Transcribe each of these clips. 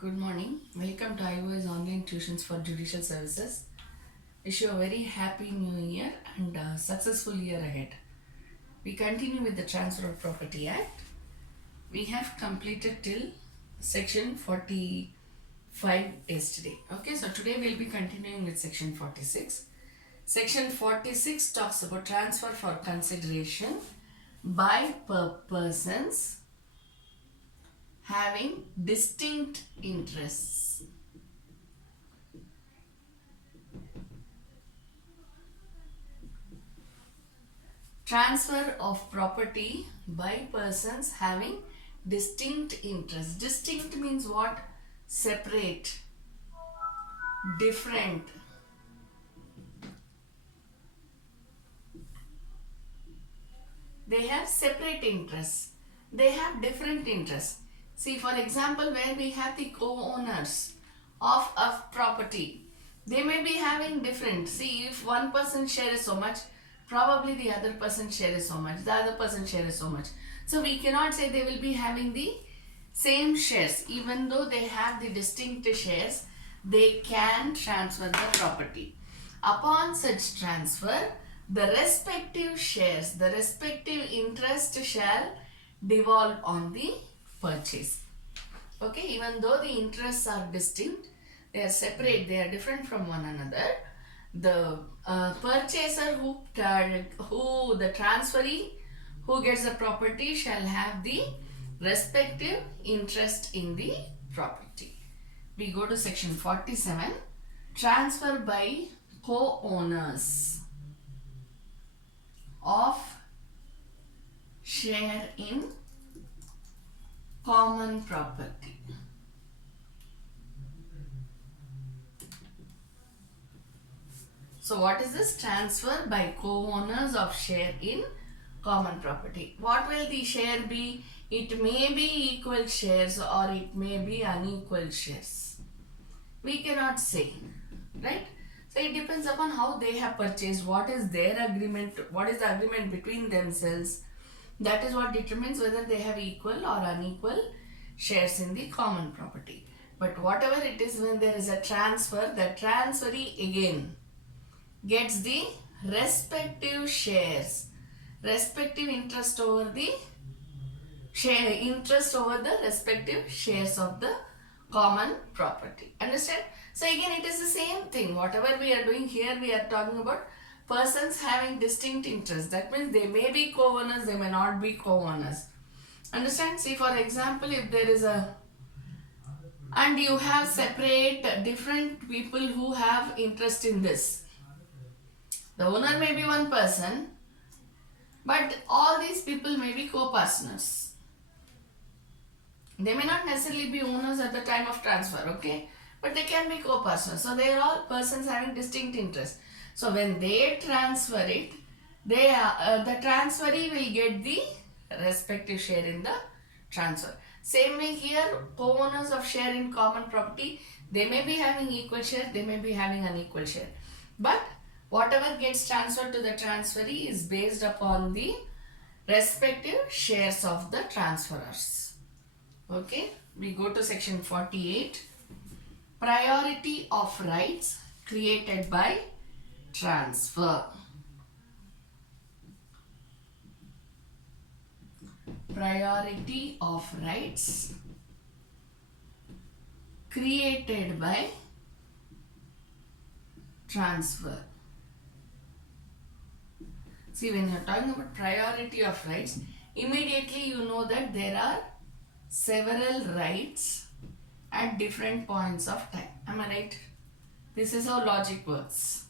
Good morning. Welcome to IOS Online Tuitions for Judicial Services. Wish you a very happy new year and a successful year ahead. We continue with the Transfer of Property Act. We have completed till section 45 yesterday. Okay, so today we'll be continuing with section 46. Section 46 talks about transfer for consideration by persons having distinct interests. Transfer of property by persons having distinct interests. Distinct means what? Separate, different. They have separate interests. They have different interests. See, for example, where we have the co-owners of a property, they may be having different. See, if one person share is so much, probably the other person share is so much, the other person share is so much. So we cannot say they will be having the same shares. Even though they have the distinct shares, they can transfer the property. Upon such transfer, the respective shares, the respective interest shall devolve on the purchase. Okay, even though the interests are distinct, they are separate, they are different from one another. The purchaser who the transferee who gets the property shall have the respective interest in the property. We go to section 47, transfer by co-owners of share in common property. So what is this? Transfer by co-owners of share in common property. What will the share be? It may be equal shares or it may be unequal shares. We cannot say, right? So it depends upon how they have purchased, what is their agreement, what is the agreement between themselves. That is what determines whether they have equal or unequal shares in the common property. But whatever it is, when there is a transfer, the transferee again gets the respective shares, respective interest over the respective shares of the common property. Understand? So again, it is the same thing. Whatever we are doing here, we are talking about persons having distinct interests. That means they may be co-owners, they may not be co-owners. Understand? See, for example, if there is a and you have separate different people who have interest in this. The owner may be one person, but all these people may be co-partners. They may not necessarily be owners at the time of transfer, okay? But they can be co-partners. So they are all persons having distinct interests. So when they transfer it, they the transferee will get the respective share in the transfer. Same way here, co-owners of share in common property, they may be having equal share, they may be having unequal share. But whatever gets transferred to the transferee is based upon the respective shares of the transferors. Okay, we go to section 48. Priority of rights created by transfer. Priority of rights created by transfer. See, when you are talking about priority of rights, immediately you know that there are several rights at different points of time. Am I right? This is how logic works.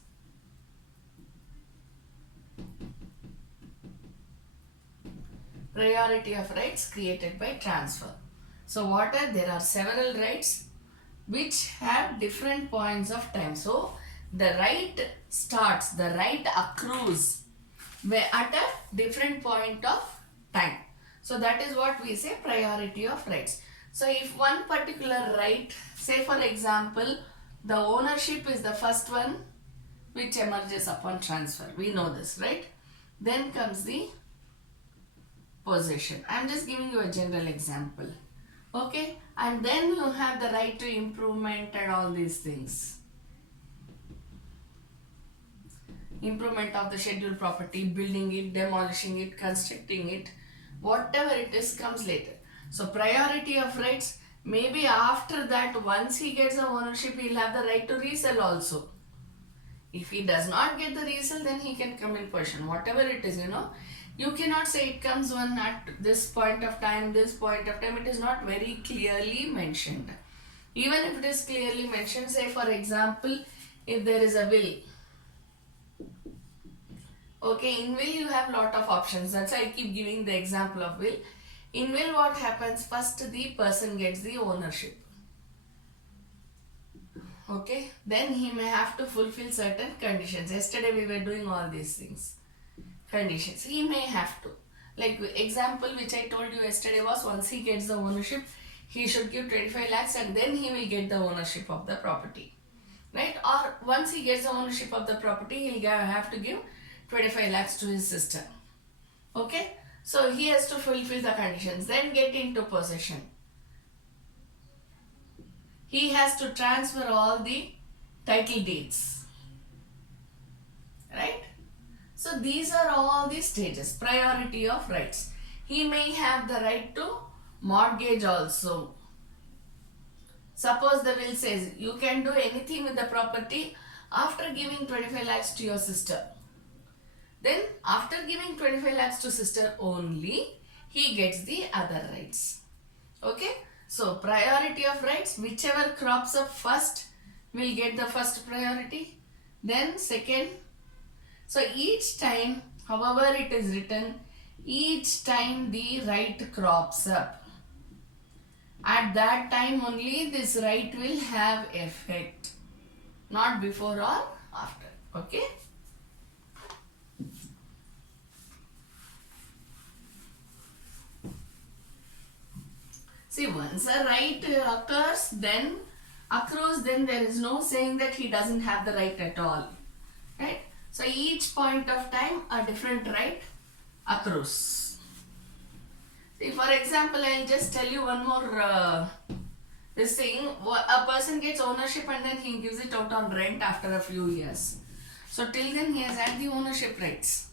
Priority of rights created by transfer. So what are, there are several rights which have different points of time. So the right starts, the right accrues at a different point of time. So that is what we say priority of rights. So if one particular right, say for example, the ownership is the first one which emerges upon transfer. We know this, right? Then comes the possession. I am just giving you a general example. Okay, and then you have the right to improvement and all these things. Improvement of the scheduled property, building it, demolishing it, constructing it, whatever it is comes later. So priority of rights, maybe after that, once he gets the ownership, he'll have the right to resell also. If he does not get the resell, then he can come in possession, whatever it is, You cannot say it comes one at this point of time, this point of time. It is not very clearly mentioned. Even if it is clearly mentioned, say for example, if there is a will. Okay, in will you have lot of options. That's why I keep giving the example of will. In will what happens? First the person gets the ownership. Okay, then he may have to fulfill certain conditions. Yesterday we were doing all these things. Conditions. He may have to. Like example which I told you yesterday was, once he gets the ownership, he should give 25 lakhs and then he will get the ownership of the property. Right? Or once he gets the ownership of the property, he'll have to give 25 lakhs to his sister. Okay? So he has to fulfill the conditions. Then get into possession. He has to transfer all the title deeds. Right? So these are all the stages. Priority of rights. He may have the right to mortgage also. Suppose the will says you can do anything with the property after giving 25 lakhs to your sister. Then after giving 25 lakhs to sister only, he gets the other rights. Okay? So priority of rights, whichever crops up first will get the first priority. Then second. So each time, however it is written, each time the right crops up, at that time only this right will have effect. Not before or after. Okay? See, once a right occurs, then accrues, then there is no saying that he doesn't have the right at all. Right? So each point of time a different right accrues. See, for example, I'll just tell you one more this thing. A person gets ownership and then he gives it out on rent after a few years. So till then he has had the ownership rights.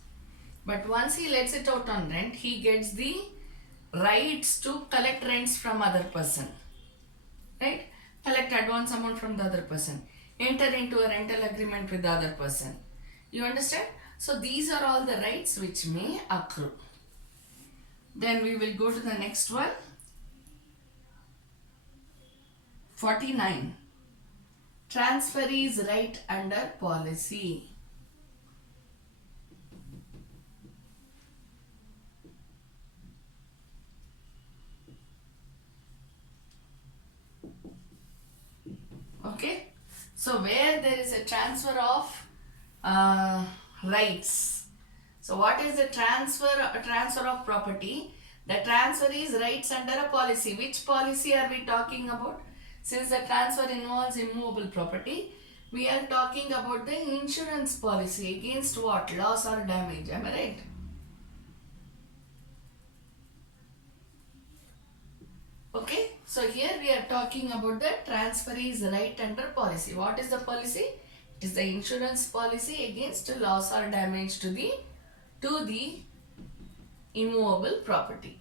But once he lets it out on rent, he gets the rights to collect rents from other person. Right? Collect advance amount from the other person. Enter into a rental agreement with the other person. You understand? So these are all the rights which may accrue. Then we will go to the next one. 49. Transferee's right under policy. Okay. So where there is a transfer of rights. So what is the transfer of property? The transferee's rights under a policy. Which policy are we talking about? Since the transfer involves immovable property, we are talking about the insurance policy. Against what? Loss or damage. Am I right? Okay. So here we are talking about the transferee's right under policy. What is the policy? It is the insurance policy against loss or damage to the immovable property.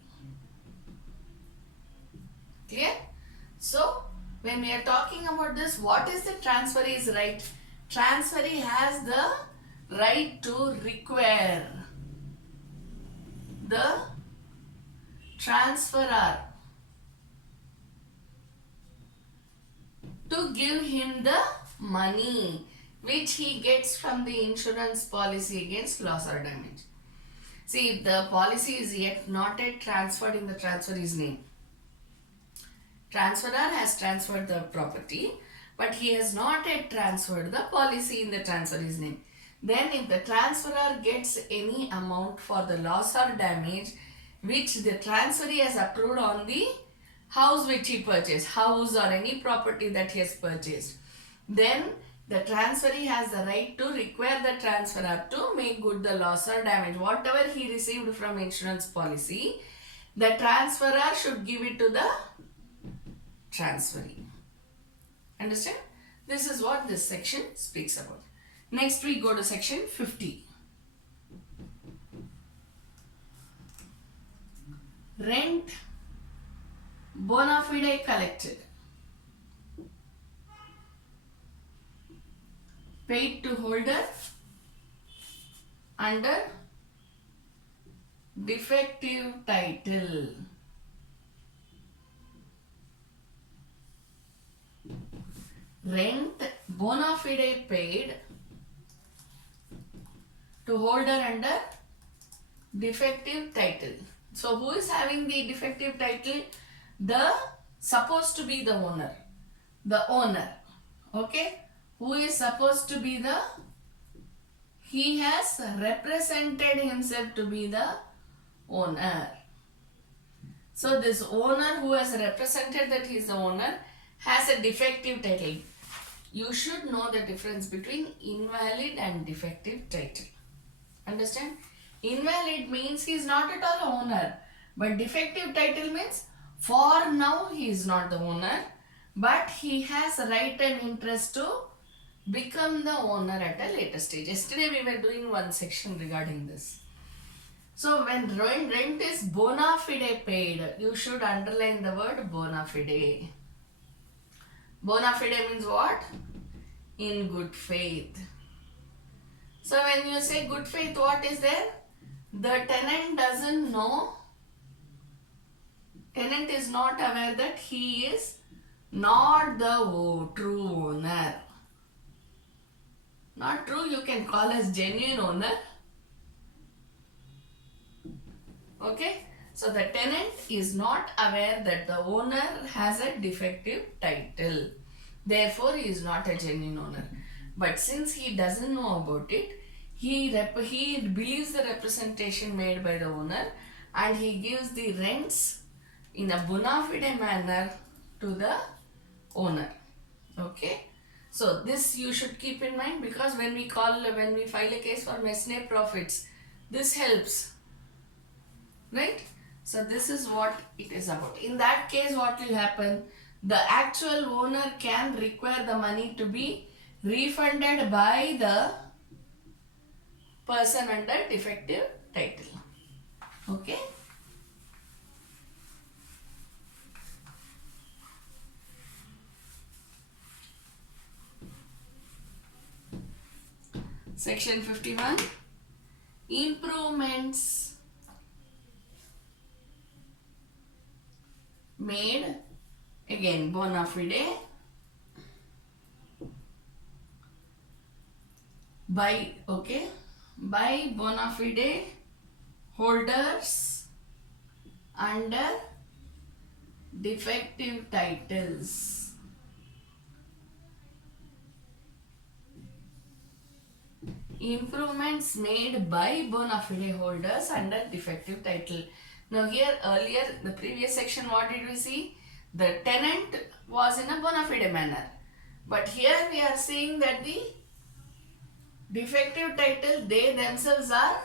Clear? So when we are talking about this, what is the transferee's right? Transferee has the right to require the transferor to give him the money which he gets from the insurance policy against loss or damage. See, if the policy is not yet transferred in the transferee's name. Transferor has transferred the property, but he has not yet transferred the policy in the transferee's name. Then if the transferor gets any amount for the loss or damage which the transferee has accrued on the house which he purchased, house or any property that he has purchased, then the transferee has the right to require the transferor to make good the loss or damage. Whatever he received from insurance policy, the transferor should give it to the transferee. Understand? This is what this section speaks about. Next we go to section 50. Rent bona fide collected, paid to holder under defective title. Rent bona fide paid to holder under defective title. So who is having the defective title? The supposed to be the owner. The owner. Okay? Who is supposed to be the? He has represented himself to be the owner. So this owner who has represented that he is the owner has a defective title. You should know the difference between invalid and defective title. Understand? Invalid means he is not at all owner. But defective title means for now he is not the owner. But he has right and interest to become the owner at a later stage. Yesterday we were doing one section regarding this. So when rent is bona fide paid, you should underline the word bona fide. Bona fide means what? In good faith. So when you say good faith, what is there? The tenant doesn't know. Tenant is not aware that he is not the true owner. Not true, you can call as genuine owner. Okay? So the tenant is not aware that the owner has a defective title. Therefore, he is not a genuine owner. But since he doesn't know about it, he believes the representation made by the owner and he gives the rents in a bona fide manner to the owner. Okay? So this you should keep in mind, because when we file a case for mesne profits, this helps. Right? So this is what it is about. In that case, what will happen? The actual owner can require the money to be refunded by the person under defective title. Okay? Section 51. Improvements made, again bona fide, by bona fide holders under defective titles. Improvements made by bona fide holders under defective title. Now here earlier, the previous section, what did we see? The tenant was in a bona fide manner. But here we are seeing that the defective title, they themselves are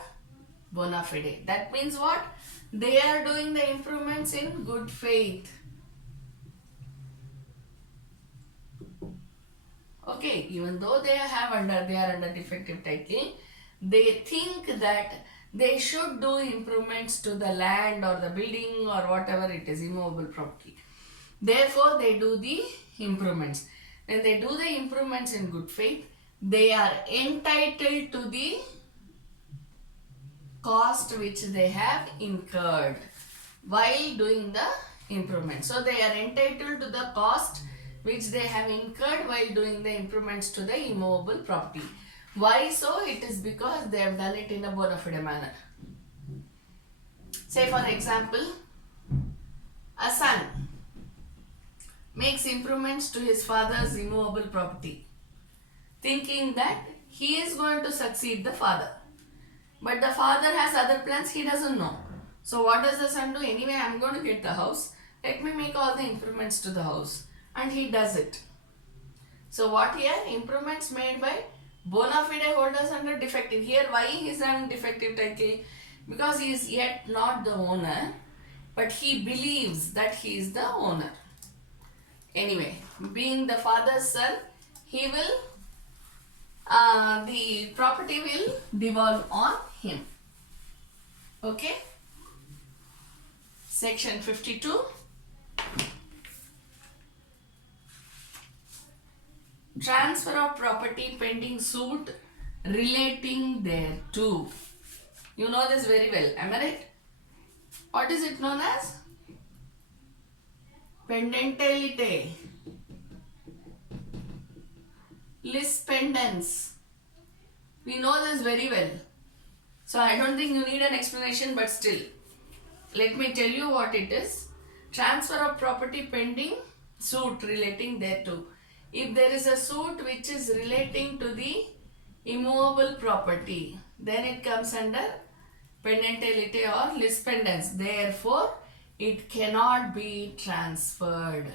bona fide. That means what? They are doing the improvements in good faith. Okay, even though they are under defective title, they think that they should do improvements to the land or the building or whatever it is, immovable property. Therefore, they do the improvements. When they do the improvements in good faith, they are entitled to the cost which they have incurred while doing the improvement. So, they are entitled to the cost which they have incurred while doing the improvements to the immovable property. Why so? It is because they have done it in a bona fide manner. Say for example, a son makes improvements to his father's immovable property, thinking that he is going to succeed the father. But the father has other plans, he doesn't know. So what does the son do? Anyway, I am going to get the house. Let me make all the improvements to the house. And he does it. So what here? Improvements made by bona fide holders under defective. Here why he is on defective title? Because he is yet not the owner, but he believes that he is the owner. Anyway, being the father's son, he will, the property will devolve on him. Okay. Section 52. Transfer of property pending suit relating thereto. You know this very well, am I right? What is it known as? Pendentalite. Lis pendens. We know this very well. So I don't think you need an explanation, but still, let me tell you what it is. Transfer of property pending suit relating thereto. If there is a suit which is relating to the immovable property, then it comes under pendentalite or lis pendens. Therefore, it cannot be transferred.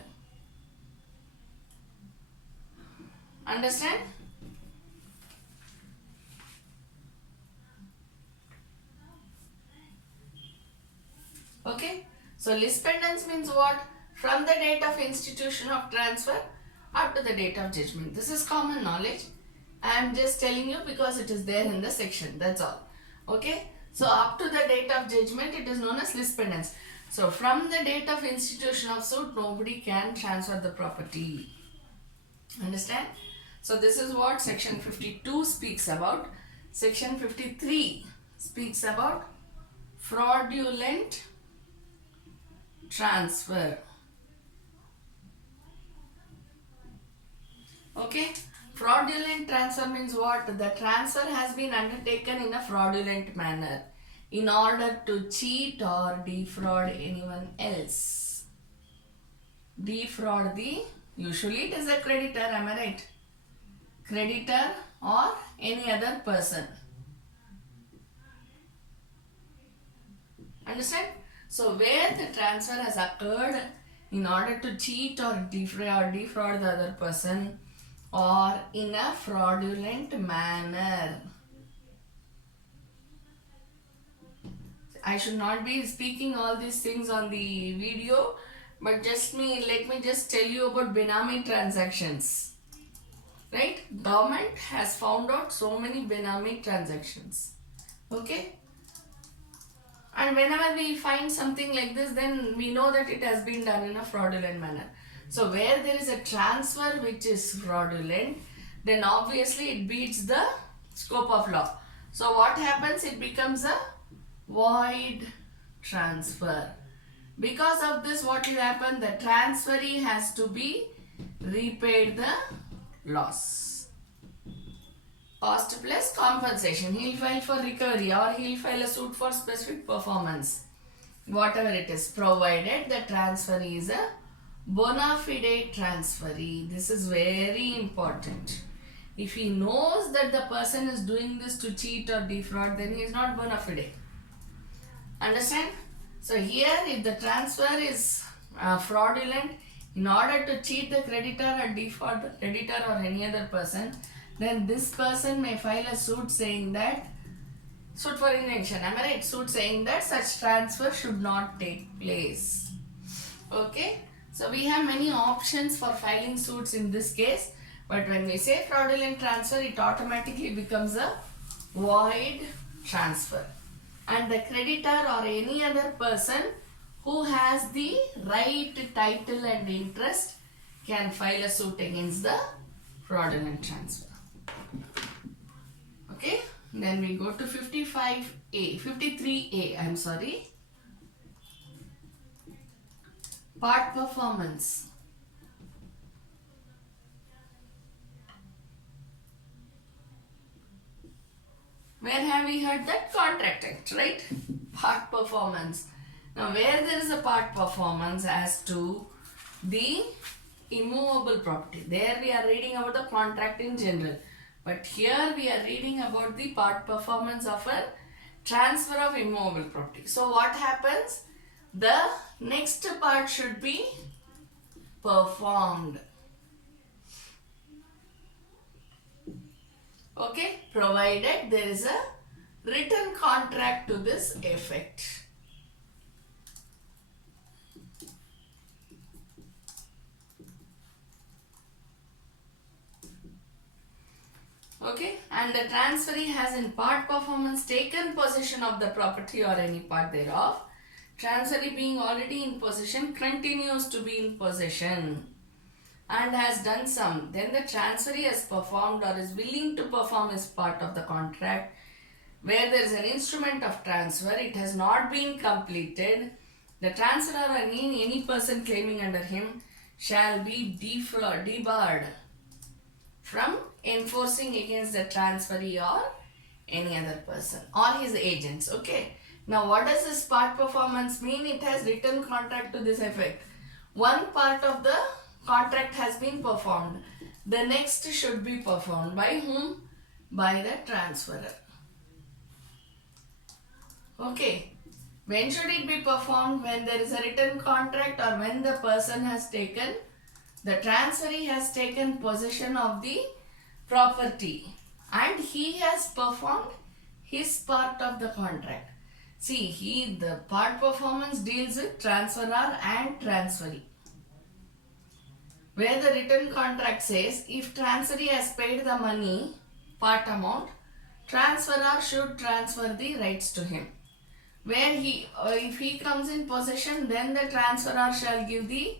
Understand? Okay. So, lis pendens means what? From the date of institution of transfer up to the date of judgment. This is common knowledge. I am just telling you because it is there in the section. That's all. Okay. So, up to the date of judgment, it is known as lis pendens. So, from the date of institution of suit, nobody can transfer the property. Understand? So, this is what section 52 speaks about. Section 53 speaks about fraudulent transfer. Okay. Fraudulent transfer means what? The transfer has been undertaken in a fraudulent manner in order to cheat or defraud anyone else. Defraud the, usually it is a creditor, am I right? Creditor or any other person. Understand? So where the transfer has occurred in order to cheat or defraud the other person or in a fraudulent manner. I should not be speaking all these things on the video, but let me just tell you about Benami transactions. Right? Government has found out so many Benami transactions. Okay? And whenever we find something like this, then we know that it has been done in a fraudulent manner. So where there is a transfer which is fraudulent, then obviously it beats the scope of law. So what happens? It becomes a void transfer. Because of this, what will happen? The transferee has to be repaid the loss. Cost plus compensation. He will file for recovery or he will file a suit for specific performance. Whatever it is, provided the transferee is a bona fide transferee. This is very important. If he knows that the person is doing this to cheat or defraud, then he is not bona fide. Understand? So here, if the transfer is fraudulent in order to cheat the creditor or defraud the creditor or any other person, then this person may file a suit saying that, suit for injunction, am I right? Suit saying that such transfer should not take place. Okay. So we have many options for filing suits in this case, but when we say fraudulent transfer, it automatically becomes a void transfer. And the creditor or any other person who has the right title and interest can file a suit against the fraudulent transfer. Okay, then we go to 53A, I'm sorry. Part performance. Where have we heard that? Contract Act, right? Part performance. Now, where there is a part performance as to the immovable property, there we are reading about the contract in general. But here we are reading about the part performance of a transfer of immovable property. So, what happens? The next part should be performed. Okay, provided there is a written contract to this effect. Okay, and the transferee has in part performance taken possession of the property or any part thereof. Transferee being already in possession continues to be in possession and has done some. Then the transferee has performed or is willing to perform as part of the contract where there is an instrument of transfer. It has not been completed. The transferor or any person claiming under him shall be debarred from enforcing against the transferee or any other person or his agents. Okay. Now what does this part performance mean? It has written contract to this effect. One part of the contract has been performed. The next should be performed. By whom? By the transferor. Okay. When should it be performed? When there is a written contract or when the person has taken, the transferee has taken possession of the property and he has performed his part of the contract. See, the part performance deals with transferor and transferee. Where the written contract says if transferee has paid the money, part amount, transferor should transfer the rights to him. Where if he comes in possession, then the transferor shall give the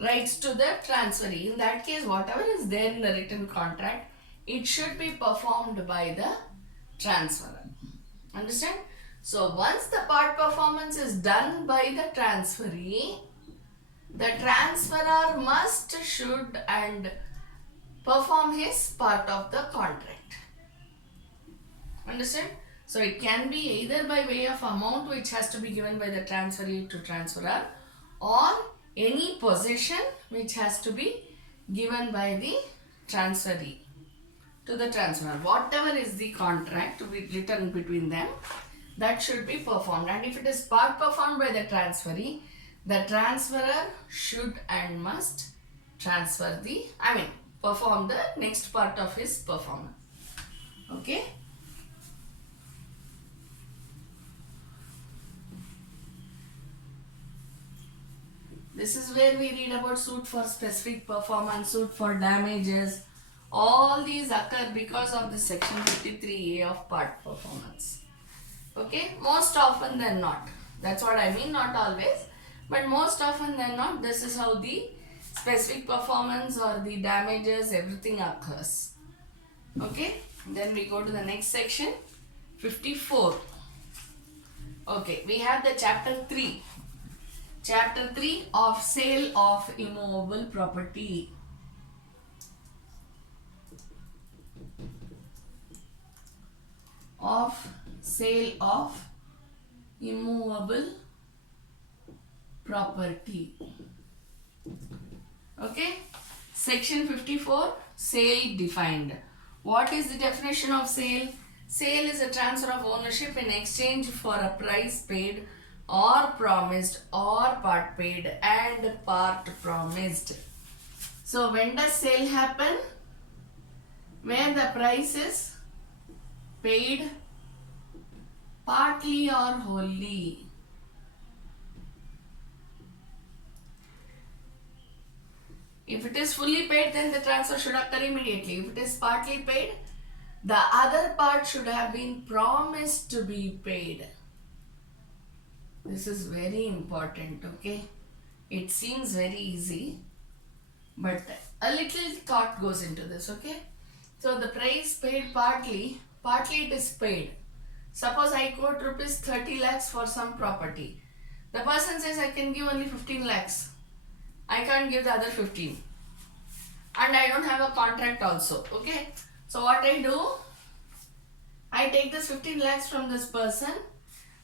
rights to the transferee. In that case, whatever is there in the written contract, it should be performed by the transferor. Understand? So, once the part performance is done by the transferee, the transferor must, should and perform his part of the contract. Understand? So, it can be either by way of amount which has to be given by the transferee to transferor or any possession which has to be given by the transferee to the transferor. Whatever is the contract to be written between them, that should be performed. And if it is part performed by the transferee, the transferor should and must perform the next part of his performance. Okay. This is where we read about suit for specific performance, suit for damages. All these occur because of the section 53A of part performance. Okay, most often than not. That's what I mean, not always. But most often than not, this is how the specific performance or the damages, everything occurs. Okay, then we go to the next section, 54. Okay, we have the chapter 3. Chapter 3 of sale of immovable property. Of sale of immovable property. Okay. Section 54, sale defined. What is the definition of sale? Sale is a transfer of ownership in exchange for a price paid or promised or part paid and part promised. So when does sale happen? Where the price is paid partly or wholly. If it is fully paid, then the transfer should occur immediately. If it is partly paid, the other part should have been promised to be paid. This is very important, okay? It seems very easy, but a little thought goes into this, okay? So the price paid partly it is paid. Suppose I quote rupees 30 lakhs for some property. The person says I can give only 15 lakhs. I can't give the other 15. And I don't have a contract also, okay? So what I do? I take this 15 lakhs from this person.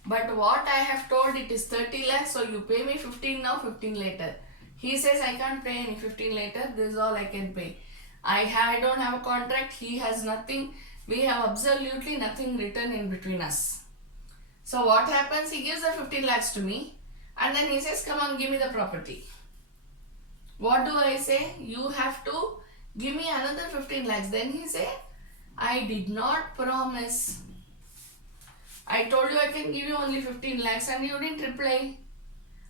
But what I have told, it is 30 lakhs, so you pay me 15 now, 15 later. He says I can't pay any 15 later, this is all I can pay. I don't have a contract, he has nothing, we have absolutely nothing written in between us. So what happens, he gives the 15 lakhs to me and then he says come on, give me the property. What do I say? You have to give me another 15 lakhs. Then he say, I did not promise. I told you I can give you only 15 lakhs and you didn't reply.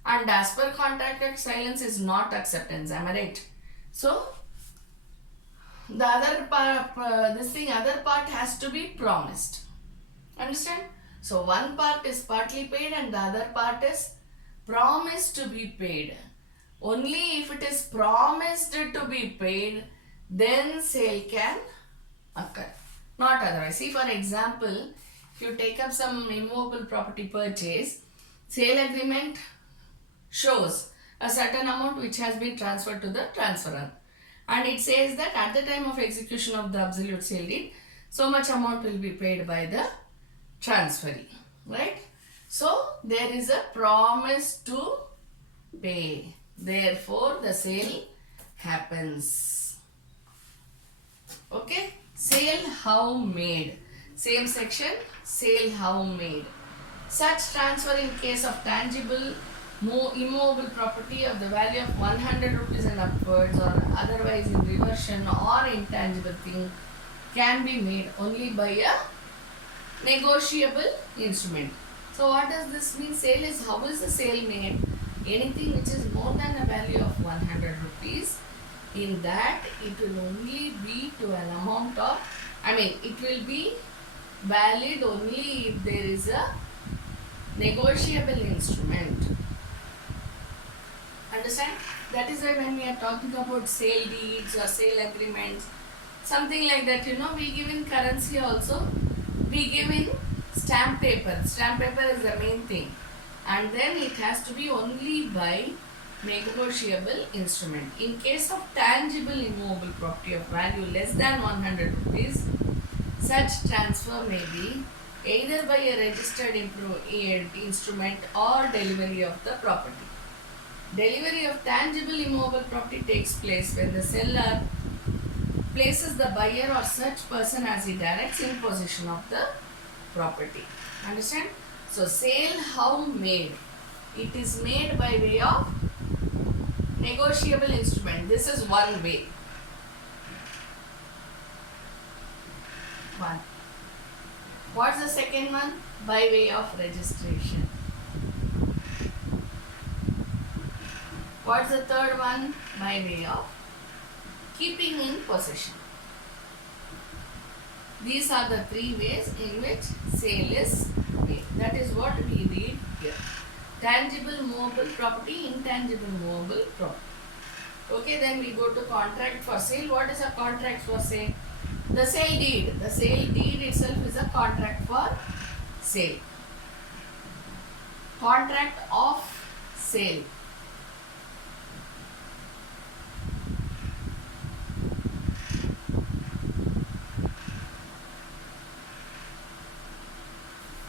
And as per contract, silence is not acceptance. Am I right? So, the other part, other part has to be promised. Understand? So one part is partly paid and the other part is promised to be paid. Only if it is promised to be paid, then sale can occur. Not otherwise. See, for example, if you take up some immovable property purchase, sale agreement shows a certain amount which has been transferred to the transferor. And it says that at the time of execution of the absolute sale deed, so much amount will be paid by the transferee, right? So there is a promise to pay. Therefore, the sale happens. Okay? Sale how made. Same section, sale how made. Such transfer in case of tangible, immovable property of the value of 100 rupees and upwards or otherwise in reversion or intangible thing can be made only by a negotiable instrument. So what does this mean? Sale is, how is the sale made? Anything which is more than a value of 100 rupees, in that it will only be to an amount of, it will be valid only if there is a negotiable instrument. Understand? That is why when we are talking about sale deeds or sale agreements, something like that, we give in currency also, we give in stamp paper. Stamp paper is the main thing. And then it has to be only by negotiable instrument. In case of tangible immovable property of value less than 100 rupees, such transfer may be either by a registered instrument or delivery of the property. Delivery of tangible immovable property takes place when the seller places the buyer or such person as he directs in possession of the property. Understand? So, sale how made? It is made by way of negotiable instrument. This is one way. One. What's the second one? By way of registration. What's the third one? By way of keeping in possession. These are the three ways in which sale is made. That is what we read here. Tangible movable property, intangible movable property. Okay, then we go to contract for sale. What is a contract for sale? The sale deed. The sale deed itself is a contract for sale. Contract of sale.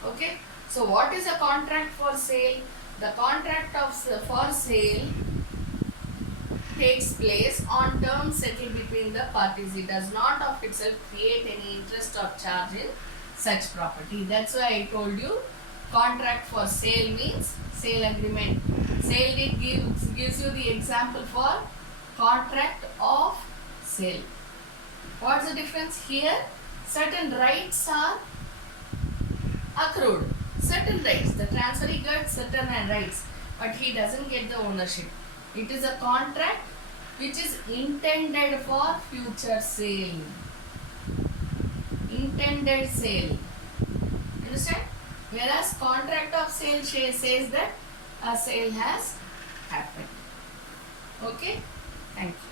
Okay. So what is a contract for sale? The contract for sale takes place on terms settled between the parties. It does not of itself create any interest or charge in such property. That's why I told you contract for sale means sale agreement. Sale deed gives you the example for contract of sale. What's the difference here? Certain rights are accrued. Certain rights. The transferee gets certain rights, but he doesn't get the ownership. It is a contract which is intended for future sale. Intended sale. Understand? Whereas contract of sale says that a sale has happened. Okay? Thank you.